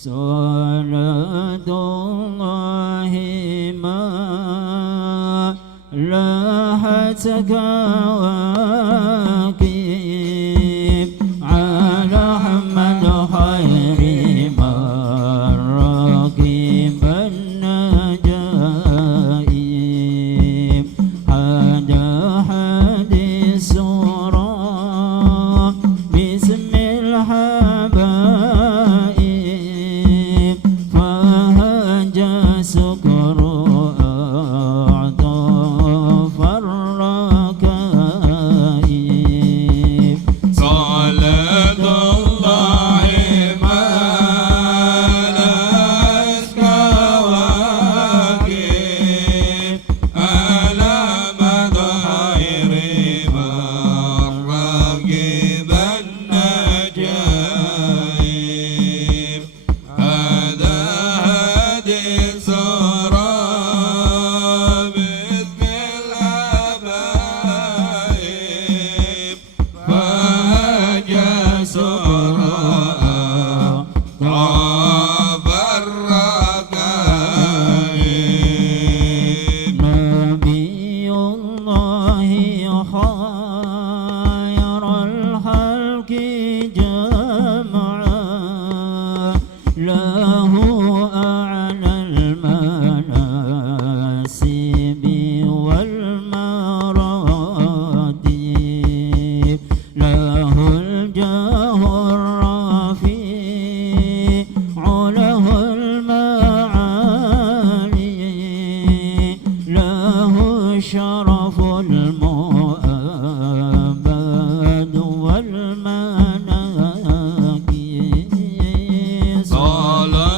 صلاة الله ما لاحت كواكب على أحمد خير من ركب النجائب هذا حديث سورة باسم الحبائب فهج سكر أعطاف الركائب صلاة الله ما لست كواكب على مدى خير من ركب النجائب هذا حديث سورة باسم الحبائب فهج سكر طاب الركائب نبي الله خير الخلق جمعا له أعلى المناسب والمراتب له الجاه الرفيع له المعالي له الشرف المؤبد والمناكب صلاة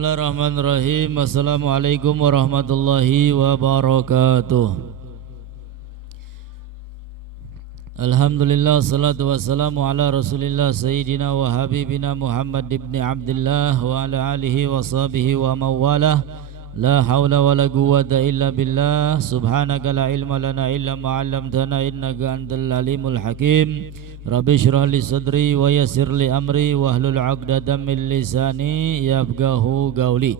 Bismillahirrahmanirrahim. Assalamualaikum warahmatullahi wabarakatuh. Alhamdulillah, salatu wassalamu ala rasulillah Sayyidina wa habibina Muhammad ibn Abdullah wa ala alihi wa sahbihi wa mawalah. La hawla wa la quwwata illa billah. Subhanaka la ilma lana illa ma'allamtana innaka antal alimul hakim. Rabbi syrah li sadri wa yassir li amri wa hlul 'uqdatam min lisani yafqahu qawli.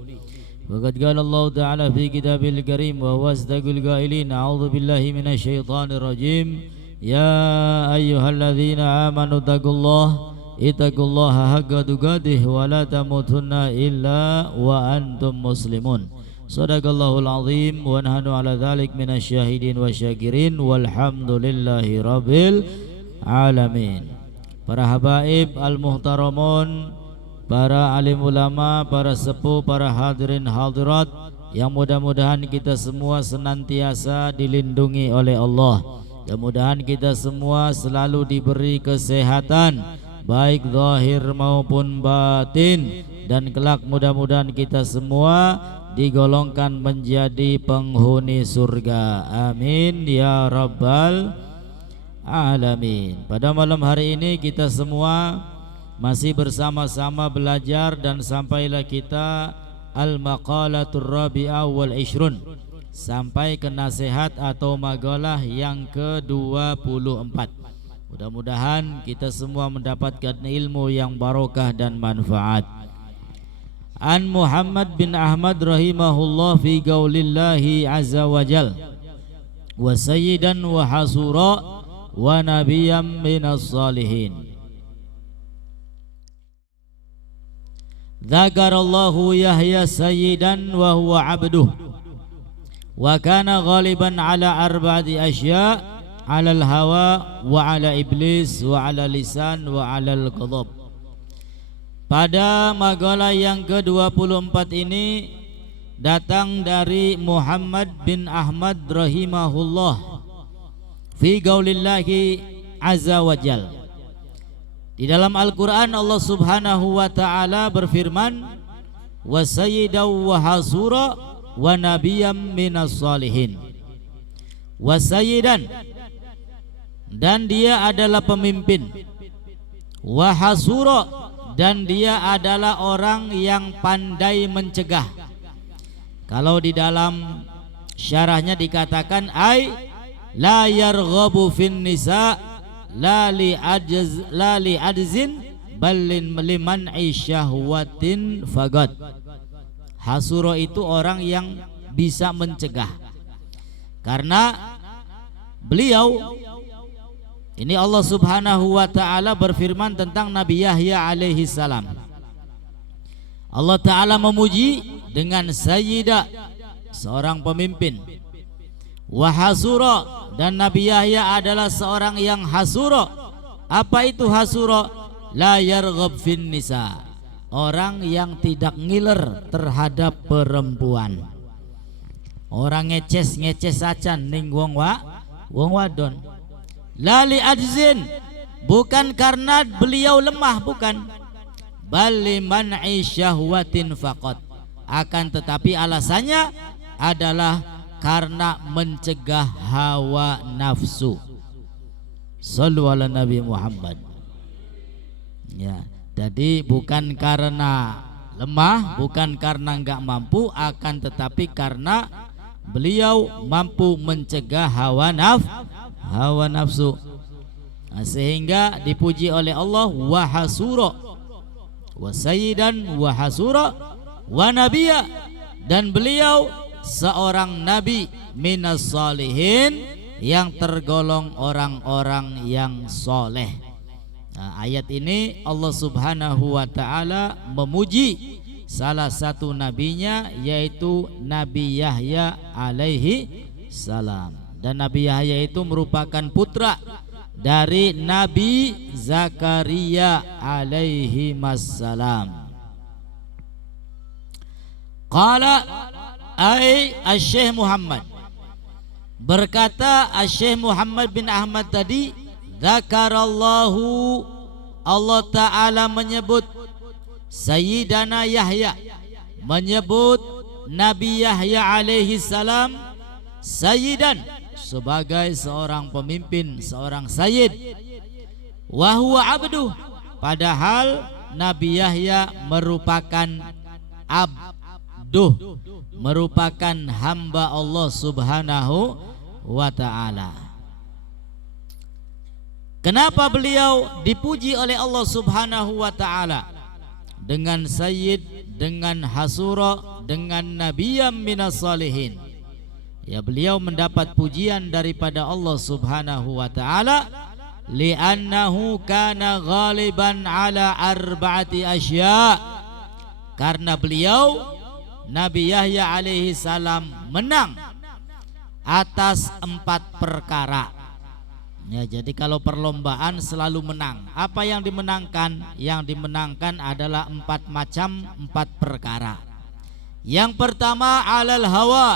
Waqad qala Allah ta'ala fi kitabil karim wa huwa asdaqul qailin. A'udzu billahi minasy syaithanir rajim. Ya ayyuhalladzina amanu ittaqullaha haqqa tuqatih wa la tamutunna illa wa antum muslimun. Shadaqallahul azim wa nahnu ala dzalik minasyahidin wa syakirin walhamdulillahi rabbil alamin. Para habaib al-muhtaramun, para alim ulama, para sepuh, para hadirin hadirat yang mudah-mudahan kita semua senantiasa dilindungi oleh Allah. Mudah-mudahan kita semua selalu diberi kesehatan baik zahir maupun batin, dan kelak mudah-mudahan kita semua digolongkan menjadi penghuni surga. Amin ya rabbal alamin. Pada malam hari ini kita semua masih bersama-sama belajar dan sampailah kita al-maqalatur rabi'ah wal ishrun, sampai ke nasihat atau magalah yang ke-24. Mudah-mudahan kita semua mendapatkan ilmu yang barokah dan manfaat. An Muhammad bin Ahmad rahimahullah fi qaulillahi azza wa jal wa sayyidan wa hasura wa nabiyyam minas salihin. Dzakarallahu Yahya sayyidan wa huwa abduh wa kana ghaliban ala arba'ati asya' ala al-hawa wa ala iblis wa ala lisan wa ala al-ghadab. Pada makalah yang ke-24 ini datang dari Muhammad bin Ahmad rahimahullah fi qaulillahi azza wa jal. Di dalam Al-Quran Allah subhanahu wa ta'ala berfirman wa sayyidaw wa hasura wa nabiyyam minas salihin. Wa sayyidan, dan dia adalah pemimpin. Wa hasura, dan dia adalah orang yang pandai mencegah. Kalau di dalam syarahnya dikatakan ay la yarghabu fin nisa la li adzin balin liman syahwatin fagad. Hasuro itu orang yang bisa mencegah, karena beliau ini Allah subhanahu wa ta'ala berfirman tentang Nabi Yahya alaihi salam. Allah ta'ala memuji dengan sayyidah, seorang pemimpin. Wa hasura, dan Nabi Yahya adalah seorang yang hasura. Apa itu hasura? La yarghab fin nisa, orang yang tidak ngiler terhadap perempuan. Orang ngeces acan ning wong wadon. Lali adzin, bukan karena beliau lemah, bukan. Baliman syahwatin faqat, akan tetapi alasannya adalah karena mencegah hawa nafsu. Shallu ala Nabi Muhammad. Ya, jadi bukan karena lemah, bukan karena enggak mampu, akan tetapi karena beliau mampu mencegah hawa nafsu. Nah, sehingga dipuji oleh Allah wa hasura wa sayyidan wa hasura wa nabiyya, dan beliau seorang nabi minas salihin, yang tergolong orang-orang yang soleh. Nah, ayat ini Allah subhanahu wa ta'ala memuji salah satu nabinya, yaitu Nabi Yahya alaihi salam. Dan Nabi Yahya itu merupakan putra dari Nabi Zakaria alaihi wassalam. Qala ay Asy-Syaikh Muhammad, berkata Asy-Syaikh Muhammad bin Ahmad tadi, Zakarallahu, Allah Ta'ala menyebut Sayyidana Yahya, menyebut Nabi Yahya alaihi salam sayyidan, sebagai seorang pemimpin, seorang sayyid. Wa huwa abduh, padahal Nabi Yahya merupakan abduh, merupakan hamba Allah subhanahu wa ta'ala. Kenapa beliau dipuji oleh Allah subhanahu wa ta'ala dengan sayyid, dengan hasura, dengan nabiyyam minas salihin? Ya, beliau mendapat pujian daripada Allah subhanahu wa ta'ala li'annahu kana ghaliban ala arba'ati asya, karena beliau Nabi Yahya alaihi salam menang atas 4 perkara. Ya, jadi kalau perlombaan selalu menang. Apa yang dimenangkan? Yang dimenangkan adalah 4 macam, 4 perkara. Yang pertama alal hawa,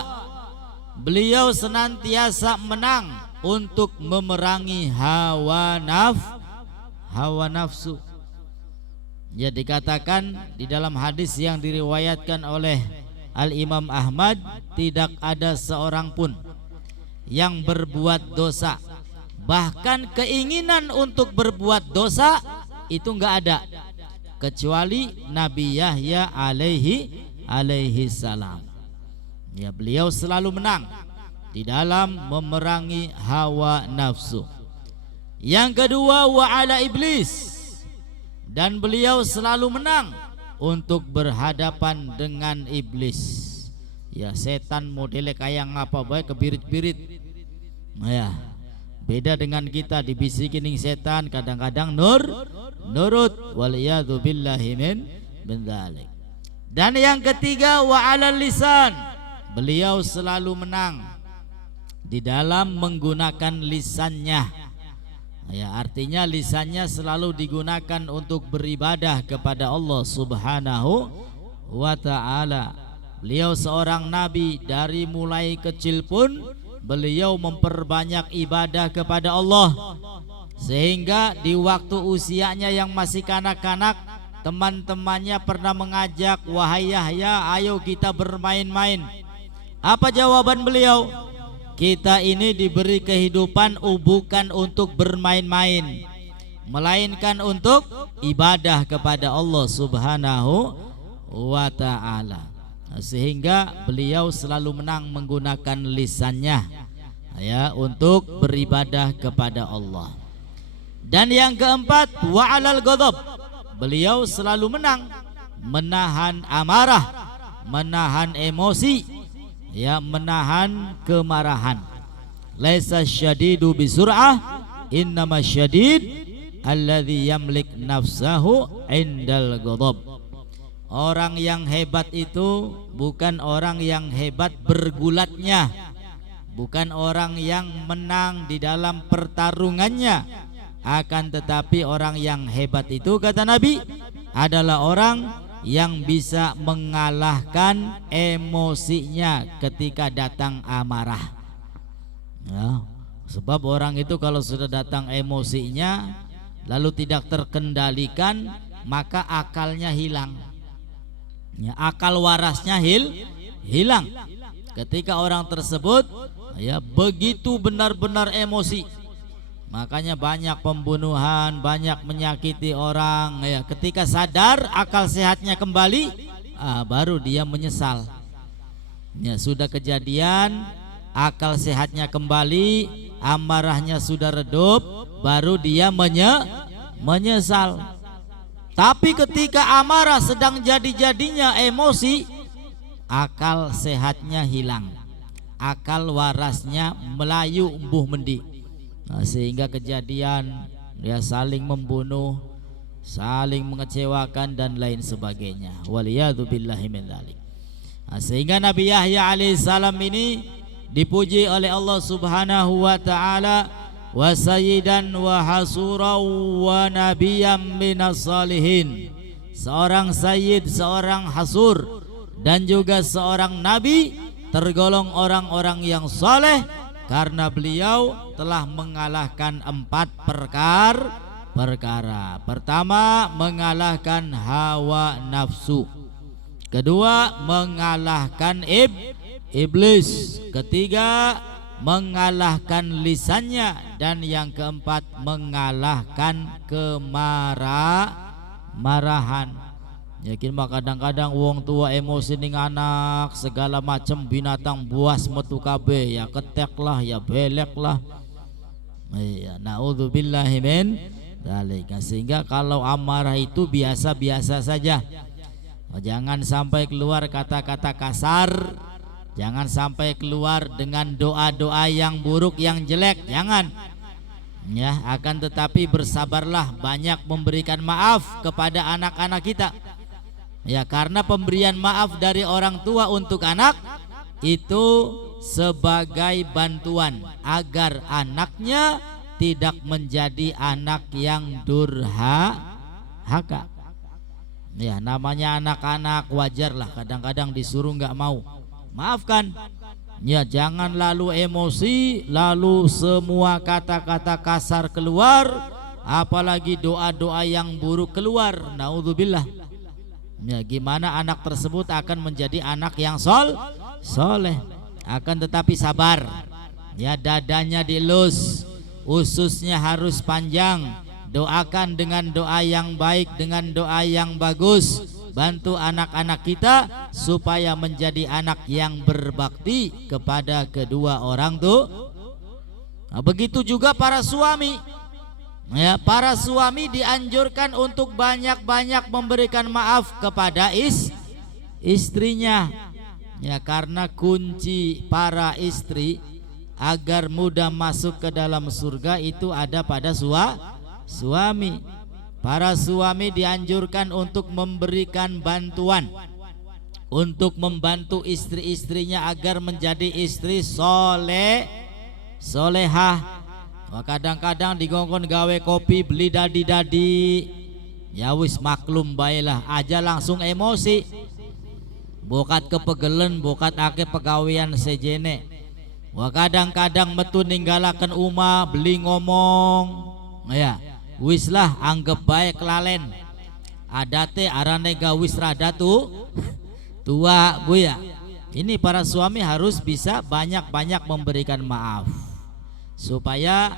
beliau senantiasa menang untuk memerangi hawa nafsu. Ya, dikatakan di dalam hadis yang diriwayatkan oleh Al-Imam Ahmad, tidak ada seorang pun yang berbuat dosa, bahkan keinginan untuk berbuat dosa itu enggak ada, kecuali Nabi Yahya alaihi salam. Ya, beliau selalu menang di dalam memerangi hawa nafsu. Yang kedua, wa ala iblis, dan beliau selalu menang untuk berhadapan dengan iblis. Ya, setan modelnya kayak ngapa baik, kebirit-birit. Ya, beda dengan kita, dibisikin setan kadang-kadang nurut, waliyadu billahi min dzalik. Dan yang ketiga, wa ala lisan, beliau selalu menang di dalam menggunakan lisannya. Ya, artinya lisannya selalu digunakan untuk beribadah kepada Allah subhanahu wa ta'ala. Beliau seorang nabi, dari mulai kecil pun beliau memperbanyak ibadah kepada Allah, sehingga di waktu usianya yang masih kanak-kanak, teman-temannya pernah mengajak, wahai Yahya, ayo kita bermain-main. Apa jawaban beliau? Kita ini diberi kehidupan bukan untuk bermain-main, melainkan untuk ibadah kepada Allah subhanahu wa ta'ala. Sehingga beliau selalu menang menggunakan lisannya, ya, untuk beribadah kepada Allah. Dan yang keempat, wa alal ghadab, beliau selalu menang menahan amarah, menahan emosi, ya, menahan kemarahan. Laisa syadidu bisur'ah, innama syadid alladzi yamlik nafsahu indal ghadab. Orang yang hebat itu bukan orang yang hebat bergulatnya, bukan orang yang menang di dalam pertarungannya, akan tetapi orang yang hebat itu, kata Nabi, adalah orang yang bisa mengalahkan emosinya ketika datang amarah. Ya, sebab orang itu kalau sudah datang emosinya lalu tidak terkendalikan, maka akalnya hilang. Ya, akal warasnya hilang ketika orang tersebut, ya, begitu benar-benar emosi. Makanya banyak pembunuhan, banyak menyakiti orang, ya, ketika sadar akal sehatnya kembali, baru dia menyesal. Ya, sudah kejadian, akal sehatnya kembali, amarahnya sudah redup, baru dia menyesal. Tapi ketika amarah sedang jadi-jadinya emosi, akal sehatnya hilang, akal warasnya melayu embuh mendi. Nah, sehingga kejadian, ya, saling membunuh, saling mengecewakan dan lain sebagainya. Waliyadu billahi min dzalik. Nah, sehingga Nabi Yahya alaihissalam ini dipuji oleh Allah subhanahu wa ta'ala, wa sayyidan wa hasura wa nabiyyam minas salihin, seorang sayyid, seorang hasur, dan juga seorang nabi, tergolong orang-orang yang saleh, karena beliau telah mengalahkan 4 perkara. Pertama, mengalahkan hawa nafsu. Kedua, mengalahkan iblis. Ketiga, mengalahkan lisannya. Dan yang keempat, mengalahkan kemarahan. Yakin mah kadang-kadang wong tua emosi ning anak, segala macam binatang buas metu kabeh, ya ketek lah, ya belek lah. Iya, naudzubillahi min dzalik. Sehingga kalau amarah itu biasa-biasa saja. Jangan sampai keluar kata-kata kasar, jangan sampai keluar dengan doa-doa yang buruk, yang jelek, jangan. Ya, akan tetapi bersabarlah, banyak memberikan maaf kepada anak-anak kita. Ya, karena pemberian maaf dari orang tua untuk anak itu sebagai bantuan agar anaknya tidak menjadi anak yang durhaka. Ya, namanya anak-anak, wajarlah kadang-kadang disuruh nggak mau. Maafkan. Ya, jangan lalu emosi, lalu semua kata-kata kasar keluar, apalagi doa-doa yang buruk keluar. Naudzubillah. Ya, gimana anak tersebut akan menjadi anak yang soleh. Akan tetapi sabar. Ya, dadanya dielus, ususnya harus panjang. Doakan dengan doa yang baik, dengan doa yang bagus. Bantu anak-anak kita supaya menjadi anak yang berbakti kepada kedua orang tua. Nah, begitu juga para suami. Ya, para suami dianjurkan untuk banyak-banyak memberikan maaf kepada istrinya. Ya, karena kunci para istri agar mudah masuk ke dalam surga itu ada pada suami. Para suami dianjurkan untuk memberikan bantuan, untuk membantu istri-istrinya agar menjadi istri solehah. Kadang-kadang digongkon gawe kopi, beli dadi-dadi, ya wis maklum baiklah, aja langsung emosi. Bokat kepegelen, bokat ake pegawean sejene. Kadang-kadang metu ninggalaken umah, beli ngomong, ya wis lah anggap baik kelalen. Adate arane gawis rada tua bu ya. Ini para suami harus bisa banyak-banyak memberikan maaf supaya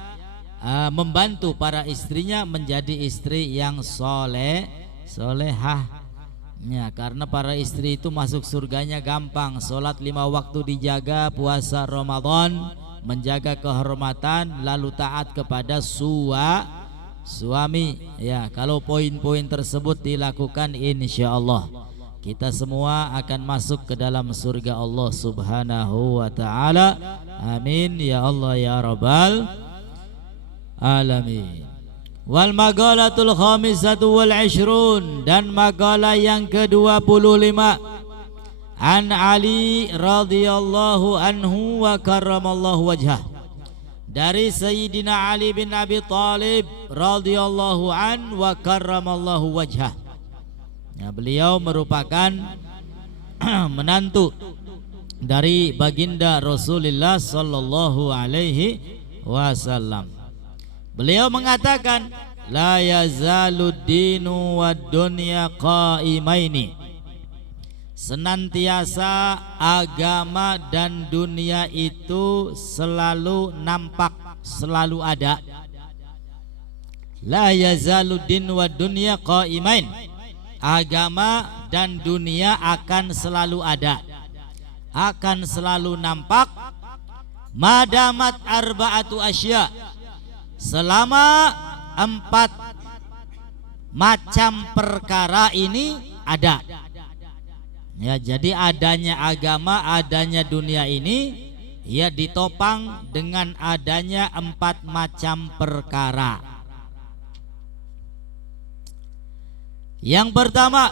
membantu para istrinya menjadi istri yang solehah. Ya, karena para istri itu masuk surganya gampang. Sholat 5 waktu dijaga, puasa Ramadan, menjaga kehormatan, lalu taat kepada suami. Ya, kalau poin-poin tersebut dilakukan, insya Allah kita semua akan masuk ke dalam surga Allah Subhanahu wa ta'ala. Amin ya Allah ya Rabbal alamin. Wal magalatul khamisatu wal 20, dan magalah yang ke-25, an Ali radhiyallahu anhu wa karramallahu wajhah, dari Sayyidina Ali bin Abi Thalib radhiyallahu an wa karramallahu wajhah. Ya, beliau merupakan menantu dari baginda Rasulullah sallallahu alaihi wasallam. Beliau mengatakan, la yazalud dinu wad dunya qaimaini, senantiasa agama dan dunia itu selalu nampak, selalu ada. La yazalud dinu wad dunya qaimain, agama dan dunia akan selalu ada, akan selalu nampak. Madamat arba'atu asya, selama 4 macam perkara ini ada. Ya, jadi adanya agama, adanya dunia ini ya ditopang dengan adanya 4 macam perkara. Yang pertama,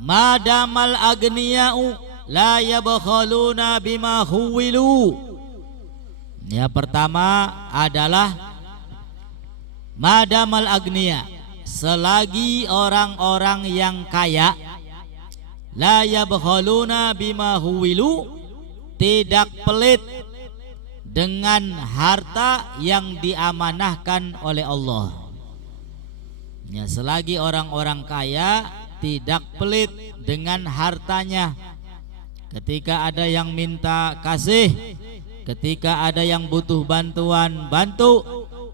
madamal aghniya'u la yabkhaluna bima huwilu. Ya, pertama adalah madamal agniya, selagi orang-orang yang kaya, la yabkhaluna bima huwilu, tidak pelit dengan harta yang diamanahkan oleh Allah. Ya, selagi orang-orang kaya tidak pelit dengan hartanya. Ketika ada yang minta kasih, ketika ada yang butuh bantuan bantu,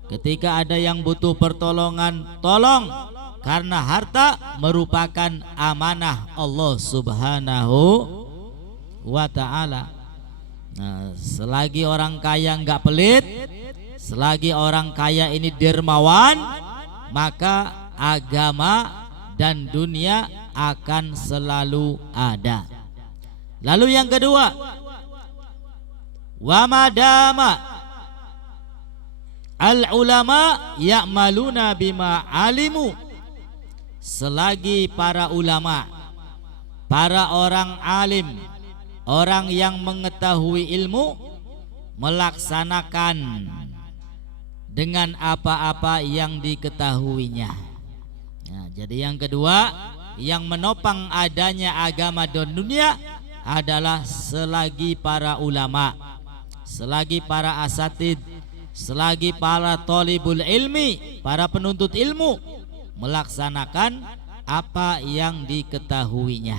ketika ada yang butuh pertolongan tolong, karena harta merupakan amanah Allah Subhanahu wa ta'ala. Nah, selagi orang kaya nggak pelit, selagi orang kaya ini dermawan, maka agama dan dunia akan selalu ada. Lalu yang kedua, wa madama al ulama ya'maluna bima alimu, selagi para ulama, para orang alim, orang yang mengetahui ilmu, melaksanakan dengan apa-apa yang diketahuinya. Nah, jadi yang kedua, yang menopang adanya agama dan dunia adalah selagi para ulama, selagi para asatid, selagi para thalibul ilmi, para penuntut ilmu melaksanakan apa yang diketahuinya,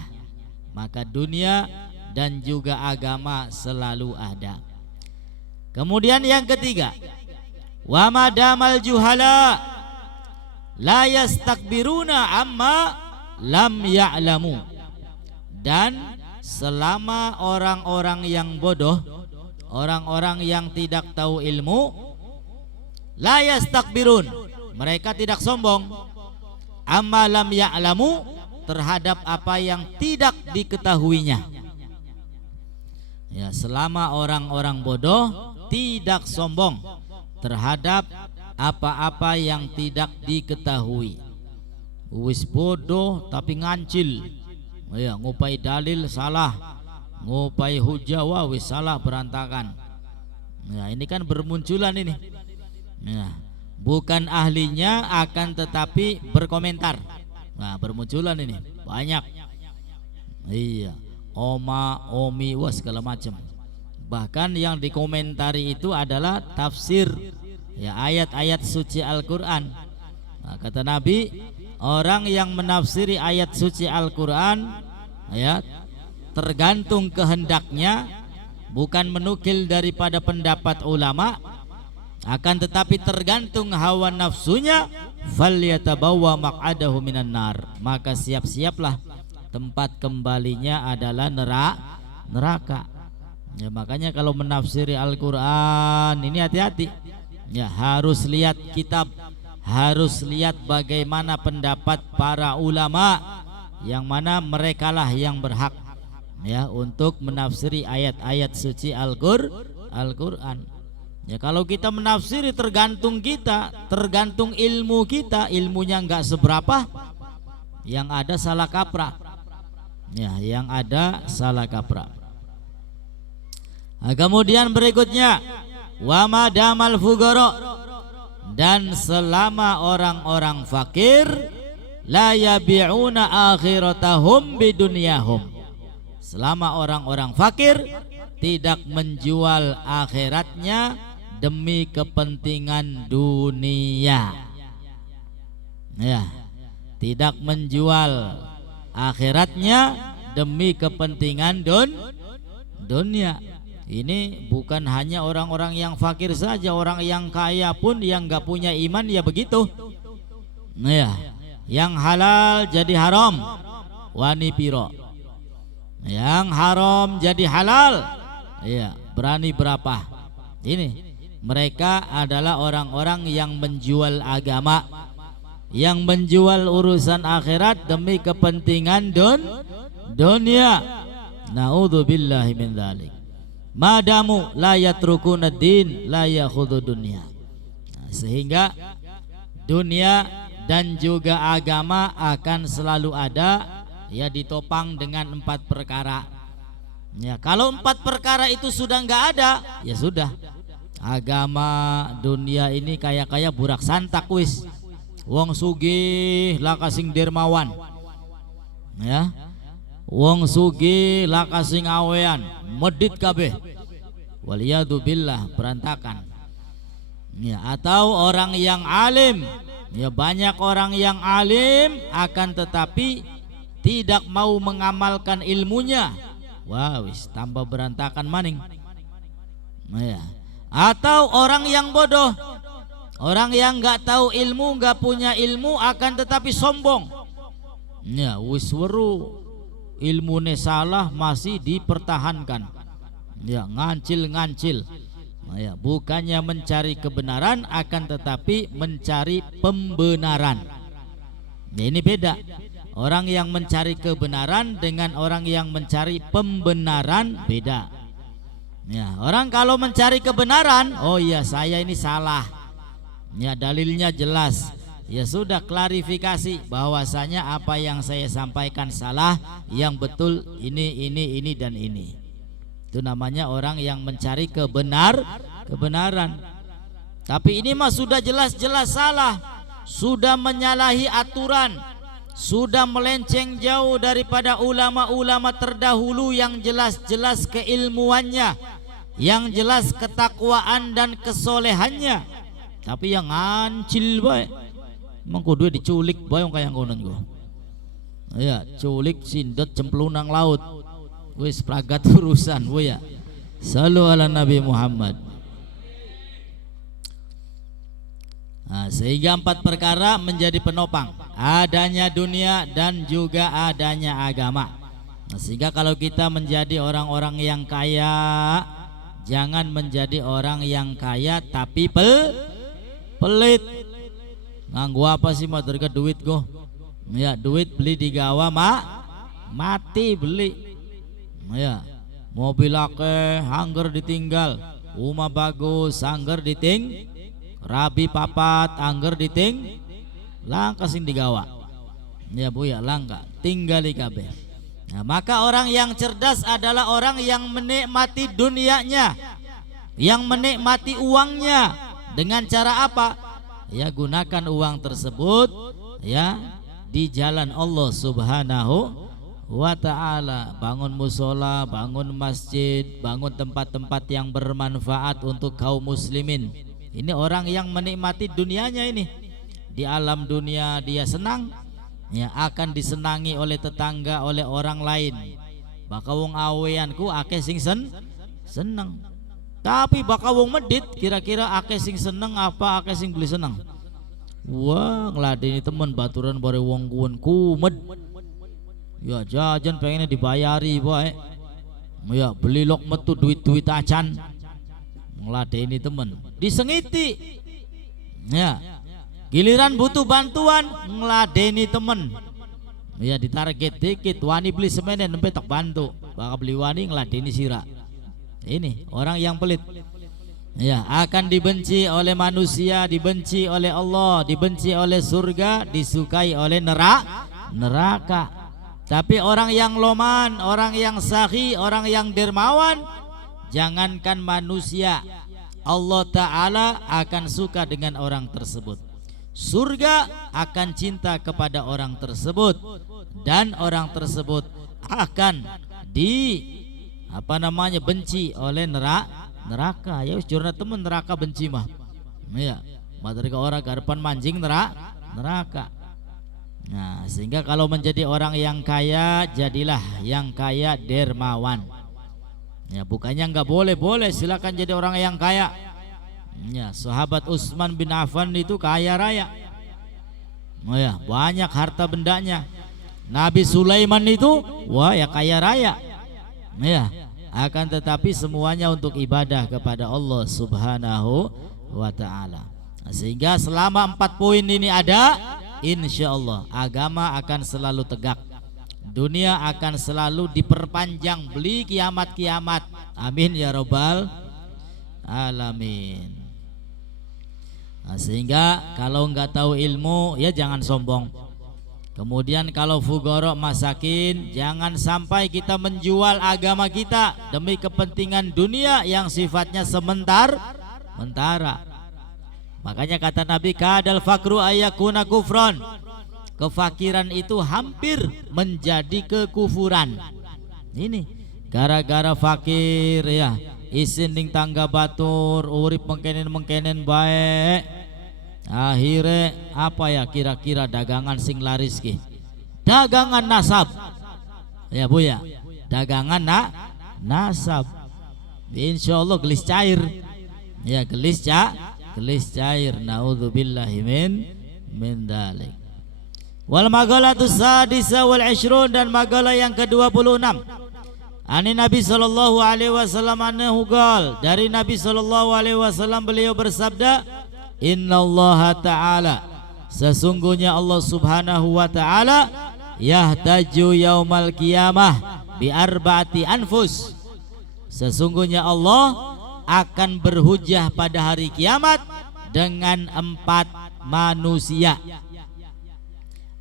maka dunia dan juga agama selalu ada. Kemudian yang ketiga, wa madamal juhala la yastakbiruna amma lam ya'lamu, dan selama orang-orang yang bodoh, orang-orang yang tidak tahu ilmu, la yastakbirun, mereka tidak sombong, amma lam ya'lamu, terhadap apa yang tidak diketahuinya. Ya, selama orang-orang bodoh tidak sombong terhadap apa-apa yang tidak diketahui. Wis bodoh tapi ngancil, ya, ngupai dalil salah, ngupai hujah wis salah, berantakan. Ya, ini kan bermunculan ini. Ya, bukan ahlinya akan tetapi berkomentar. Nah, bermunculan ini banyak. Iya, oma, omi, segala macam. Bahkan yang dikomentari itu adalah tafsir, ya, ayat-ayat suci Al-Quran. Nah, kata Nabi, orang yang menafsiri ayat suci Al-Quran, ya, tergantung kehendaknya, bukan menukil daripada pendapat ulama, akan tetapi tergantung hawa nafsunya, falyatabawwa maq'adahu minan nar, maka siap-siaplah tempat kembalinya adalah neraka. Ya, makanya kalau menafsiri Al-Quran ini hati-hati. Ya, harus lihat kitab, harus lihat bagaimana pendapat para ulama, yang mana merekalah yang berhak, ya, untuk menafsiri ayat-ayat suci Al-Quran. Ya, kalau kita menafsiri tergantung kita, tergantung ilmu kita, ilmunya nggak seberapa, yang ada salah kaprah. Ya, yang ada salah kaprah. Nah, kemudian berikutnya, wa madamal fuqara, dan selama orang-orang fakir, la yabi'una akhiratahum bidunyahum, selama orang-orang fakir tidak menjual akhiratnya demi kepentingan dunia. Ya, tidak menjual akhiratnya demi kepentingan dunia. Ini bukan hanya orang-orang yang fakir saja, orang yang kaya pun yang nggak punya iman ya begitu. Nah, ya, yang halal jadi haram, wani piro. Yang haram jadi halal, ya, berani berapa. Ini mereka adalah orang-orang yang menjual agama, yang menjual urusan akhirat demi kepentingan dunia. Naudzubillahi min dzalik. Madamu la yatrukuna din la yakhudhu dunya. Nah, sehingga dunia dan juga agama akan selalu ada, ya, ditopang dengan 4 perkara. Ya, kalau 4 perkara itu sudah nggak ada, ya sudah, agama dunia ini kaya-kaya burak santak wis. Wong sugih lakasing dermawan, ya, wong sugih lakasing awean, medit kabeh, waliyadu billah, berantakan. Ya, atau orang yang alim, ya, banyak orang yang alim akan tetapi tidak mau mengamalkan ilmunya, wah wis tambah berantakan maning. Ya. Atau orang yang bodoh, orang yang nggak tahu ilmu, nggak punya ilmu akan tetapi sombong. Ya, wis weru ilmune salah masih dipertahankan. Ya, ngancil-ngancil. Ya, bukannya mencari kebenaran akan tetapi mencari pembenaran. Ya, ini beda. Orang yang mencari kebenaran dengan orang yang mencari pembenaran beda. Ya, orang kalau mencari kebenaran, oh iya saya ini salah. Ya, dalilnya jelas. Ya sudah, klarifikasi bahwasanya apa yang saya sampaikan salah, yang betul ini dan ini. Itu namanya orang yang mencari kebenaran. Tapi ini mah sudah jelas-jelas salah, sudah menyalahi aturan, sudah melenceng jauh daripada ulama-ulama terdahulu yang jelas-jelas keilmuannya, yang jelas ketakwaan dan kesolehannya. Tapi yang ngancil bae, emang kudu diculik bae kayak ngonon gua. Ya, culik sindot cemplung nang laut. Wis pragat urusan we ya. Sallu ala Nabi Muhammad. Nah, sehingga 4 perkara menjadi penopang adanya dunia dan juga adanya agama. Nah, sehingga kalau kita menjadi orang-orang yang kaya, jangan menjadi orang yang kaya tapi pelit. Nganggo apa sih mah terga duit go? Ya, duit beli digawa mati beli. Ya, mobil akeh angger ditinggal, rumah bagus angger diting, rabi papat angger diting, langka sing digawa. Ya Bu ya, langka tinggali kabeh. Nah, maka orang yang cerdas adalah orang yang menikmati dunianya, yang menikmati uangnya. Dengan cara apa? Ya, gunakan uang tersebut ya di jalan Allah Subhanahu wa ta'ala. Bangun musola, bangun masjid, bangun tempat-tempat yang bermanfaat untuk kaum muslimin. Ini orang yang menikmati dunianya ini. Di alam dunia dia senang, ya akan disenangi oleh tetangga, oleh orang lain. Baka wong aweanku akeh sing seneng. Tapi baka wong medit kira-kira akeh sing seneng apa akeh sing beli seneng. Wah, ngladeni temen baturan bare wong kuwen kumed. Ya jajan pengennya dibayari bae. Ya beli lok metu duit-duit acan. Ngladeni temen disengiti. Ya. Giliran butuh bantuan ngladeni temen. Ya ditarget dikit, wani beli semene nembe tak bantu. Bakal beli wani ngladeni sira. Ini orang yang pelit. Ya, akan dibenci oleh manusia, dibenci oleh Allah, dibenci oleh surga, disukai oleh neraka. Tapi orang yang loman, orang yang sahi, orang yang dermawan, jangankan manusia, Allah Ta'ala akan suka dengan orang tersebut. Surga akan cinta kepada orang tersebut, dan orang tersebut akan benci oleh neraka. Ya curna temen neraka benci mah. Ya, materi ke orang garpan manjing neraka. Nah, sehingga kalau menjadi orang yang kaya, jadilah yang kaya dermawan. Ya, bukannya nggak boleh, silakan jadi orang yang kaya. Ya, sahabat Utsman bin Affan itu kaya raya. Oh ya, banyak harta bendanya. Nabi Sulaiman itu wah ya kaya raya. Ya, akan tetapi semuanya untuk ibadah kepada Allah Subhanahu wa ta'ala. Nah, sehingga selama 4 poin ini ada, insya Allah agama akan selalu tegak, dunia akan selalu diperpanjang, beli kiamat-kiamat. Amin ya robbal alamin. Nah, sehingga kalau nggak tahu ilmu ya jangan sombong. Kemudian kalau fugoro masakin, jangan sampai kita menjual agama kita demi kepentingan dunia yang sifatnya sementara. Makanya kata Nabi, kadal fakru ayakuna kufron. Kefakiran itu hampir menjadi kekufuran. Ini gara-gara fakir ya, isin ding tangga batur, urip mengkenen baik. Akhirnya apa ya kira-kira dagangan sing laris ki? dagangan nasab. Ya Bu ya, dagangan nasab. Insyaallah gelis cair. Ya gelis cair. Naudzubillahi min dzalik. Wal maghalatu sadisa wal 20 dan magalah yang ke-26. Ani Nabi sallallahu alaihi wasallam annahu qala, dari Nabi sallallahu alaihi wasallam beliau bersabda, innallaha ta'ala, sesungguhnya Allah subhanahu wa ta'ala, yahtaju yaumal qiyamah bi arba'ati anfus, sesungguhnya Allah akan berhujjah pada hari kiamat dengan 4 manusia.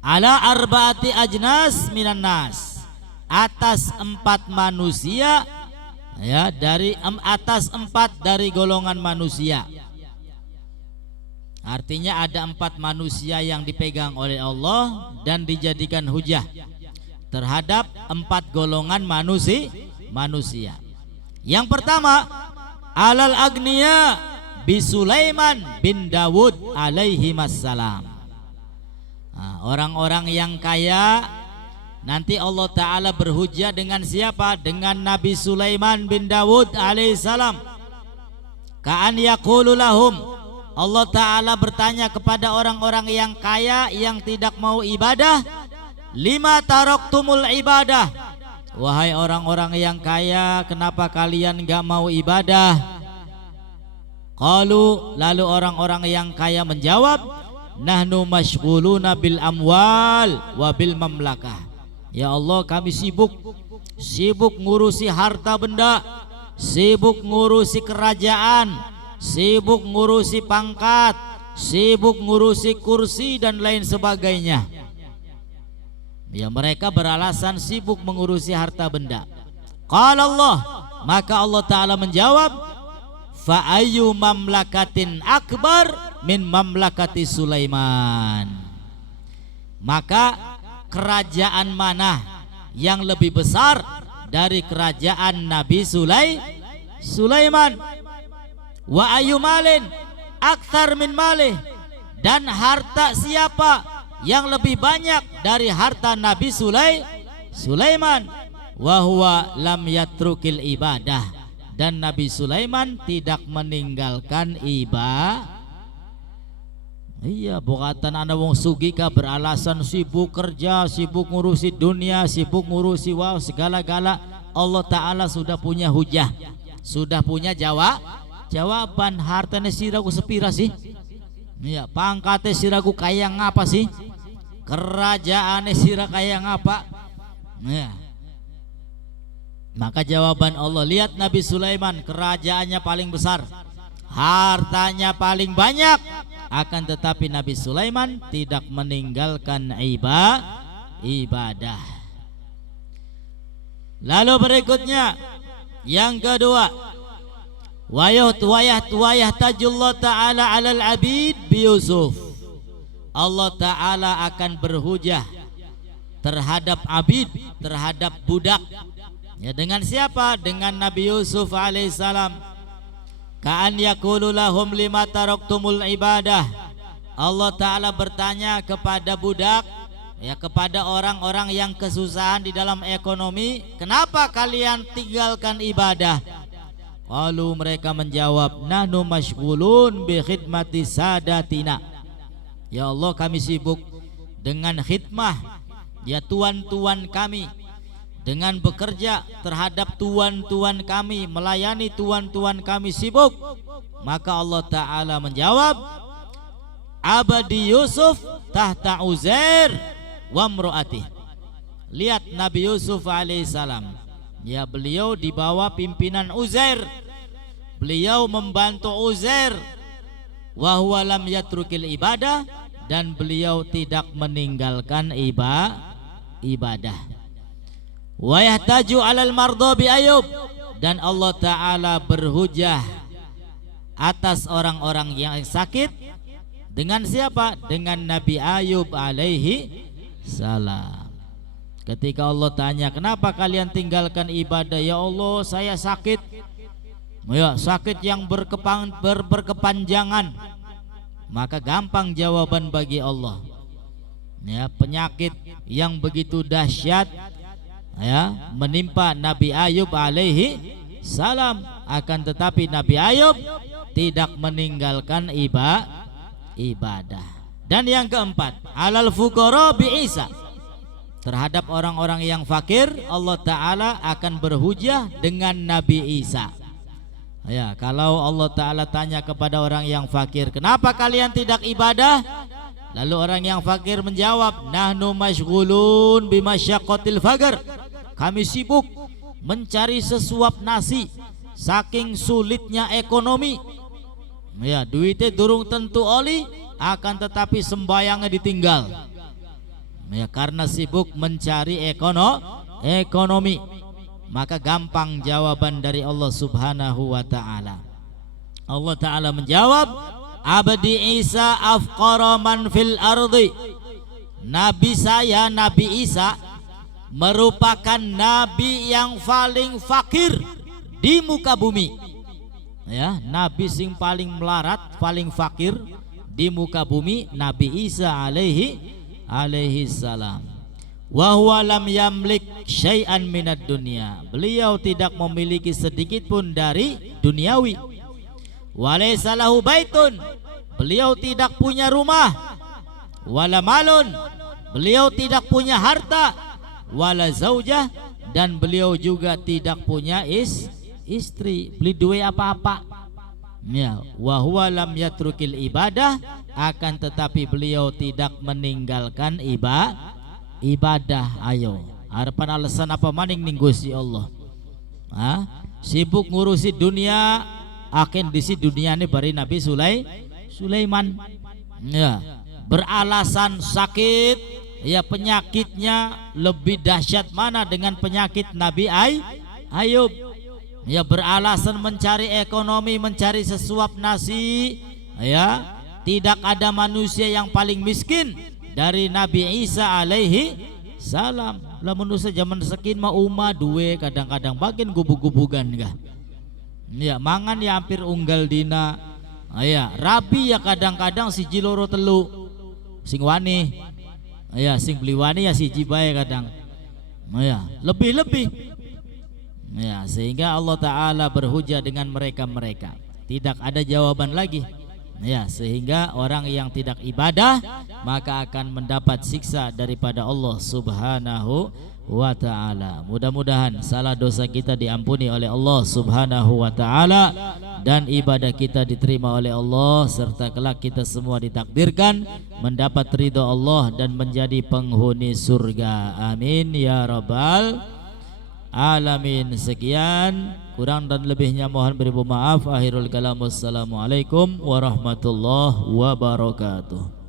Ala arba'ati ajnas minan nas, atas 4 manusia, ya, dari atas 4 dari golongan manusia. Artinya ada 4 manusia yang dipegang oleh Allah dan dijadikan hujah terhadap 4 golongan manusia. Yang pertama, alal agniya bi Sulaiman bin Dawud alaihi wassalam. Orang-orang yang kaya nanti Allah Ta'ala berhujjah dengan siapa? Dengan Nabi Sulaiman bin Dawud alaihissalam. Ka'an yaqulu lahum, Allah Ta'ala bertanya kepada orang-orang yang kaya yang tidak mau ibadah, lima taraktumul ibadah, wahai orang-orang yang kaya, kenapa kalian gak mau ibadah? Qalu, lalu orang-orang yang kaya menjawab, nahnu mashghuluna bil amwal wa bil mamlakah. Ya Allah, kami sibuk ngurusi harta benda, sibuk ngurusi kerajaan, sibuk ngurusi pangkat, sibuk ngurusi kursi dan lain sebagainya. Ya, mereka beralasan sibuk mengurusi harta benda. Qala Allah, maka Allah Ta'ala menjawab, fa ayyu mamlakatin akbar min mamlakati Sulaiman. Maka kerajaan mana yang lebih besar dari kerajaan Nabi Sulaiman? Wa ayyu malin akthar min malih, dan harta siapa yang lebih banyak dari harta Nabi Sulaiman? Wa huwa lam yatrukil ibadah, dan Nabi Sulaiman tidak meninggalkan ibadah. Iya, bukan anda wong sugika beralasan sibuk kerja, sibuk ngurusi dunia, sibuk ngurusi segala-gala. Allah Ta'ala sudah punya hujah, sudah punya jawaban. Hartanya siraku sepira sih? Iya, pangkatnya siraku kaya ngapa sih? Kerajaannya sira kaya ngapa? Iya. Maka jawaban Allah, lihat Nabi Sulaiman kerajaannya paling besar, hartanya paling banyak, akan tetapi Nabi Sulaiman tidak meninggalkan ibadah. Lalu berikutnya yang kedua, wayahtajullah ta'ala alal abid bi Yusuf. Allah Ta'ala akan berhujah terhadap abid, terhadap budak. Ya, dengan siapa? Dengan Nabi Yusuf alaihissalam. Ka'an yaqulu lahum lima taraktumul ibadah. Allah Ta'ala bertanya kepada budak, ya, kepada orang-orang yang kesusahan di dalam ekonomi, kenapa kalian tinggalkan ibadah? Lalu mereka menjawab, nahnu mashghulun bi khidmati sadatina. Ya Allah, kami sibuk dengan khidmah, ya, tuan-tuan kami, dengan bekerja terhadap tuan-tuan kami, melayani tuan-tuan kami, sibuk. Maka Allah Ta'ala menjawab, abadi Yusuf tahta Uzair wa mru'atih. Lihat Nabi Yusuf alaihissalam, ya, beliau di bawah pimpinan Uzair, beliau membantu Uzair, wa huwa lam yatrukil ibadah, dan beliau tidak meninggalkan ibadah. Wa yahtaju alal mardha bi Ayub, dan Allah Ta'ala berhujah atas orang-orang yang sakit dengan siapa? Dengan Nabi Ayub alaihi salam. Ketika Allah tanya, kenapa kalian tinggalkan ibadah? Ya Allah, saya sakit, ya, sakit yang berkepanjangan. Maka gampang jawaban bagi Allah, Ya, penyakit yang begitu dahsyat ya menimpa Nabi Ayub alaihi salam, akan tetapi Nabi Ayub tidak meninggalkan ibadah. Dan yang keempat, alal fuqara bi Isa, terhadap orang-orang yang fakir Allah Ta'ala akan berhujah dengan Nabi Isa. Ya, kalau Allah Ta'ala tanya kepada orang yang fakir, kenapa kalian tidak ibadah? Lalu orang yang fakir menjawab, nahnu masyghulun bimasyaqqatil faqr, kami sibuk mencari sesuap nasi saking sulitnya ekonomi. Ya, duitnya durung tentu oli, akan tetapi sembayangnya ditinggal. Ya, karena sibuk mencari ekonomi. Maka gampang jawaban dari Allah Subhanahu wa ta'ala. Allah Ta'ala menjawab, abdi Isa afqara man fil ardi, Nabi saya Nabi Isa merupakan nabi yang paling fakir di muka bumi. Ya, nabi sing paling melarat, paling fakir di muka bumi, Nabi Isa alaihi salam. Wa huwa lam yamlik syai'an minad dunya, beliau tidak memiliki sedikit pun dari duniawi. Walaysa lahu baitun, beliau tidak punya rumah. Wala malun, beliau tidak punya harta. Wala zaujah, dan beliau juga tidak punya istri, beli duit apa-apa. Ya, wa huwa lam yatrukil ibadah, akan tetapi beliau tidak meninggalkan ibadah. Ayo, harapan alasan apa maning ning Gusti Allah? Sibuk ngurusi dunia, akan disi dunia ini bari Nabi Sulaiman. Ya, beralasan sakit, ya penyakitnya lebih dahsyat mana dengan penyakit Nabi Ayub. Ya, beralasan mencari ekonomi, mencari sesuap nasi. Ya, tidak ada manusia yang paling miskin dari Nabi Isa alaihi salam. Lah manusia zaman sekin mah umah duwe kadang-kadang bagian gubug-gubugan kah. Ya, mangan ya hampir unggal dina. Ya, rabi ya kadang-kadang siji loro telu. Sing wani, ya sing beli wani ya siji bae kadang. Ya, lebih-lebih. Ya, sehingga Allah Ta'ala berhujah dengan mereka-mereka. Tidak ada jawaban lagi. Ya, sehingga orang yang tidak ibadah maka akan mendapat siksa daripada Allah Subhanahu wa ta'ala. Mudah-mudahan salah dosa kita diampuni oleh Allah Subhanahu wa ta'ala, dan ibadah kita diterima oleh Allah, serta kelak kita semua ditakdirkan mendapat ridha Allah dan menjadi penghuni surga. Amin ya rabbal alamin. Sekian, kurang dan lebihnya mohon beribu maaf. Akhirul kalam, wassalamualaikum warahmatullahi wabarakatuh.